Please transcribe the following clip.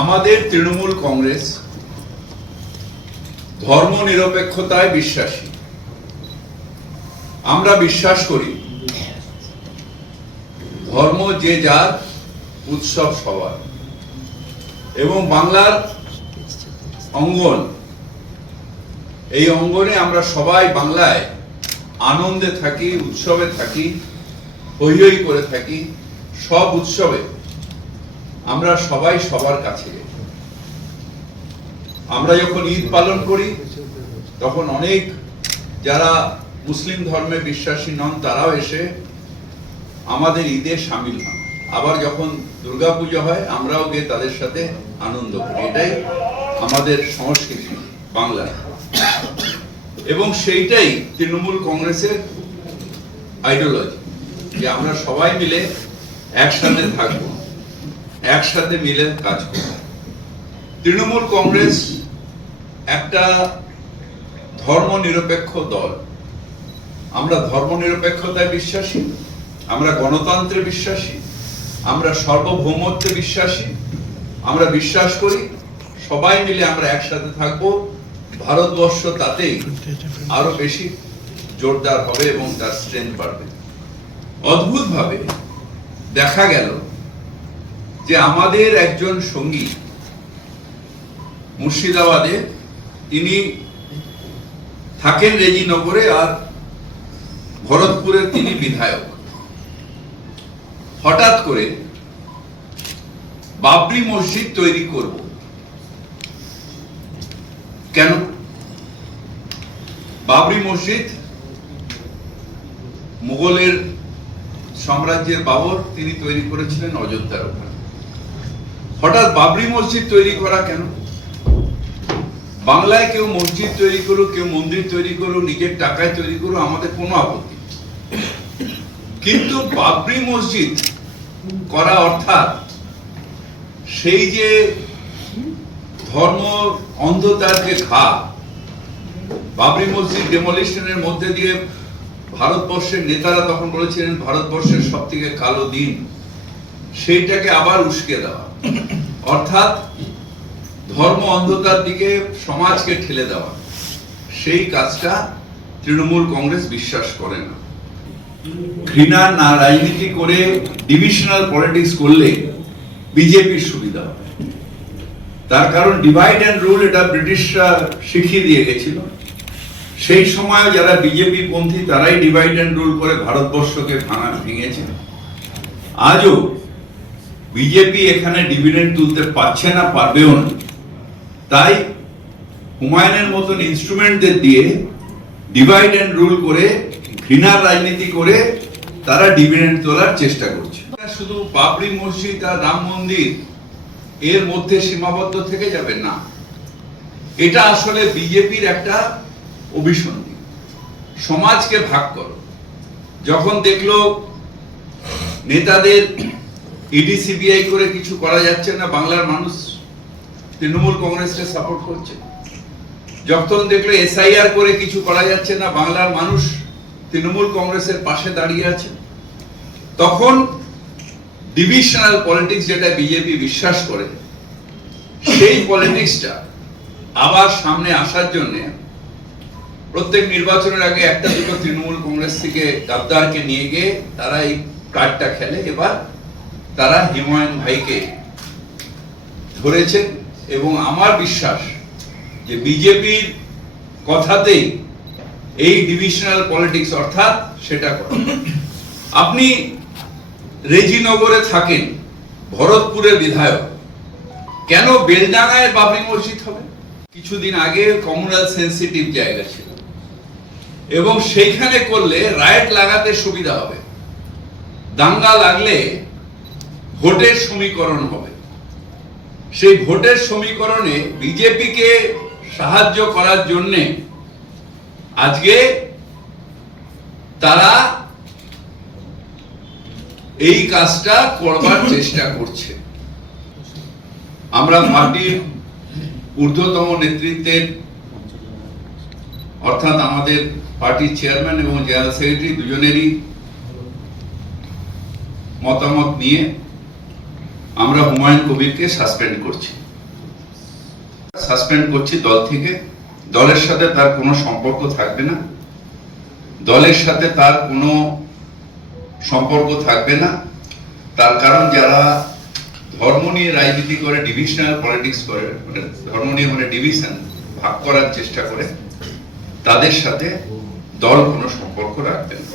আমাদের তৃণমূল কংগ্রেস ধর্মনিরপেক্ষতায় বিশ্বাসী। আমরা বিশ্বাস করি ধর্ম যে যার, উৎসব সবার, এবং বাংলার অঙ্গন, এই অঙ্গনে আমরা সবাই বাংলায় আনন্দে থাকি, উৎসবে থাকি, হৈ হৈ করে থাকি। সব উৎসবে আমরা সবাই সবার কাছে। আমরা যখন ঈদ পালন করি তখন অনেক যারা মুসলিম ধর্মে বিশ্বাসী নন তারাও এসে আমাদের ঈদে শামিল হন। আবার যখন দুর্গাপূজা হয় আমরাও গিয়ে তাদের সাথে আনন্দ করি। এটাই আমাদের সংস্কৃতি বাংলা, এবং সেইটাই তৃণমূল কংগ্রেসের আইডিওলজি, যে আমরা সবাই মিলে একসাথে থাকবো, একসাথে মিলে কাজ করব। তৃণমূল কংগ্রেস একটা ধর্মনিরপেক্ষ দল। আমরা ধর্মনিরপেক্ষতায় বিশ্বাসী, আমরা গণতন্ত্রে বিশ্বাসী, আমরা সার্বভৌমত্বে বিশ্বাসী। আমরা বিশ্বাস করি সবাই মিলে আমরা একসাথে থাকবো। ভারতবর্ষ তাতেই আরো বেশি জোরদার হবে এবং তার স্ট্রেংথ বাড়বে। অদ্ভুতভাবে দেখা গেল যে আমাদের একজন সঙ্গী মুর্শিদাবাদে, তিনি থাকেন রেজিনগরে, আর ভরতপুরের তিনি বিধায়ক। হঠাৎ করে বাবরি মসজিদ তৈরি করব কেন? বাবরি মসজিদ মুঘলের সাম্রাজ্যের বাবর তিনি তৈরি করেছিলেন অযোধ্যার ওখানে। হঠাৎ বাবরি মসজিদ তৈরি করা কেন? বাংলায় কেউ মসজিদ তৈরি করুক, কেউ মন্দির তৈরি করুক, নিজের টাকায় তৈরি করুক, আমাদের কোনো আপত্তি। কিন্তু বাবরি মসজিদ করা অর্থাৎ সেই যে ধর্ম অন্ধতার যে ঘা, বাবরি মসজিদ ডেমোলিশনের মধ্যে দিয়ে ভারতবর্ষের নেতারা তখন বলেছিলেন ভারতবর্ষের সব থেকে কালো দিন, সেইটাকে আবার উস্কে দেওয়া, অর্থাৎ ধর্ম অন্ধতার দিকে সমাজকে ঠেলে দেওয়া। সেই কাজটা তৃণমূল কংগ্রেস বিশ্বাস করে না। ঘৃণা না রাজনীতি করে ডিভিশনাল পলিটিক্স করলে বিজেপির সুবিধা হবে। তার কারণ ডিভাইড অ্যান্ড রুল, এটা ব্রিটিশরা শিখিয়ে দিয়ে গেছিল। সেই সময় যারা বিজেপি পন্থী তারাই ডিভাইড অ্যান্ড রুল করে ভারতবর্ষকে ভেঙেছে। আজও বিজেপি এখানে ডিভিডেন্ড তুলতে পারছে না, পারবেও না। তাই হুমায়ুনের মতন ইনস্ট্রুমেন্টদের দিয়ে ডিভাইড অ্যান্ড রুল করে, ঘৃণার রাজনীতি করে তারা ডিভিডেন্ড তোলার চেষ্টা করছে। শুধু বাবরি মসজিদ আর রাম মন্দির এর মধ্যে সীমাবদ্ধ থেকে যাবে না। এটা আসলে বিজেপির একটা অভিসন্ধি, সমাজকে ভাগ করো। যখন দেখলো নেতাদের ইডি সিবিআই করে কিছু করা যাচ্ছে না, বাংলার মানুষ তৃণমূল কংগ্রেসকে সাপোর্ট করছে। যখন দেখলো এসআইআর করে কিছু করা যাচ্ছে না, বাংলার মানুষ তৃণমূল কংগ্রেসের পাশে দাঁড়িয়ে আছে। তখন ডিভিশনাল পলিটিক্স, যেটা বিজেপি বিশ্বাস করে, সেই পলিটিক্সটা আবার সামনে আসার জন্য প্রত্যেক নির্বাচনের আগে একটা দুটো তৃণমূল কংগ্রেস থেকে গাদ্দারকে নিয়ে গিয়ে তারা এই কার্ডটা খেলে। এবার তারা হুমায়ুন ভাইকে ধরেছেন, এবং আমার বিশ্বাস যে বিজেপির কথাতেই এই ডিভিশনাল পলিটিক্স অর্থাৎ সেটা করে। আপনি রেজিনগরে থাকেন, ভরতপুরের বিধায়ক, কেন বেলডাঙ্গায় বাবরি মসজিদ হবে? কিছুদিন আগে কমিউনাল সেন্সিটিভ জায়গা ছিল, এবং সেইখানে করলে রায়েট লাগাতে সুবিধা হবে। দাঙ্গা লাগলে ভোটের সমীকরণ হবে। সেই ভোটের সমীকরণে বিজেপিকে সাহায্য করার জন্য আজকে তারা এই কাজটা করবার চেষ্টা করছে। আমরা পার্টির ঊর্ধ্বতম নেতৃত্বের, অর্থাৎ আমাদের পার্টির চেয়ারম্যান এবং জেনারেল সেক্রেটারি দুজনেরই মতামত নিয়ে আমরা হুমায়ুন কবিরকে সাসপেন্ড করছি। সাসপেন্ড করছি দল থেকে। দলের সাথে তার কোনো সম্পর্ক থাকবে না, দলের সাথে তার কোনো সম্পর্ক থাকবে না। তার কারণ যারা ধর্ম নিয়ে রাজনীতি করে, ডিভিশনাল পলিটিক্স করে, মানে ধর্ম নিয়ে মানে ডিভিশন ভাগ করার চেষ্টা করে, তাদের সাথে দল কোনো সম্পর্ক রাখবে না।